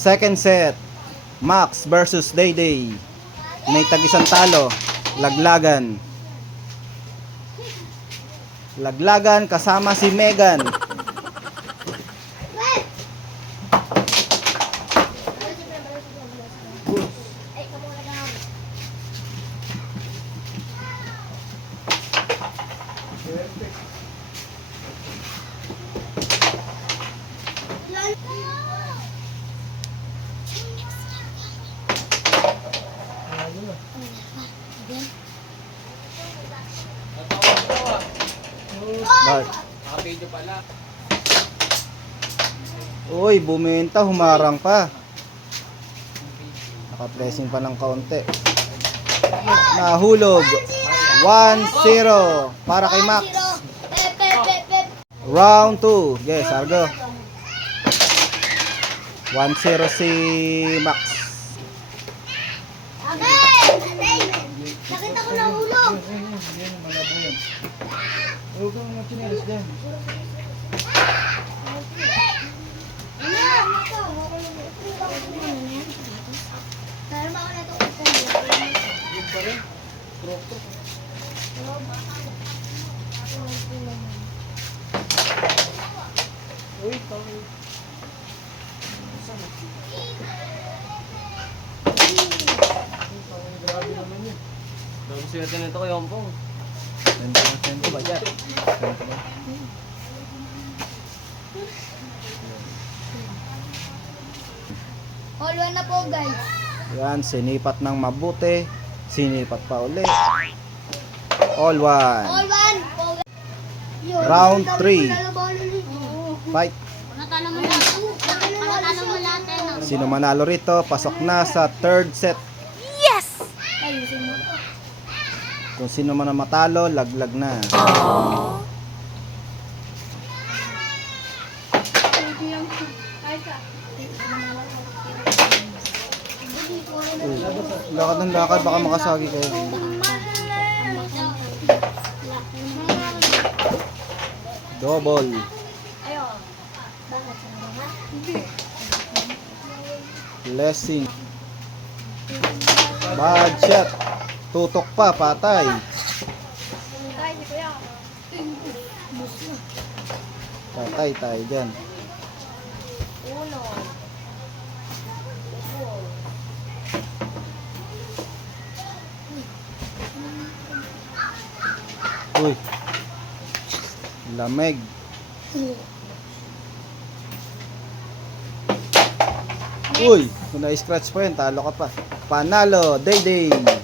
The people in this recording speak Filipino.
Second set. Max versus Dayday. May tag-isang talo. Laglagan. Laglagan kasama si Megan. Bart. Naka-video pala. Uy, bumenta, humarang pa. Naka-pressing pa ng kaunti. Nahulog. 1-0 para kay Max. Round 2. Yes, Argo. 1-0 si Max. Nakita ko na hulog. Huwag kang mag-chinelas dyan. Yun pa rin. Trok-trok. Uy, tawag. Grabe naman yun. Grabe swerte nito kay Ompong. Sento ba dyan? All one na po, guys. Yan, sinipat ng mabuti. Sinipat pa uli. All one. All one po. Yun, Round sabi ko 3. lalabanan eh. Fight. Panatalo mo lahat eh, no? Sino manalo rito? Pasok na sa third set. Ayusin mo. Kung sino man ang matalo, laglag na. Lakad ng lakad, baka makasagi kayo. Double. Blessing. Bad shot. Tutok pa, patay. Patay tayo dyan. Uy. Lamig. Uy, kung na-scratch pa yun, talo ka pa. Panalo, Dayday.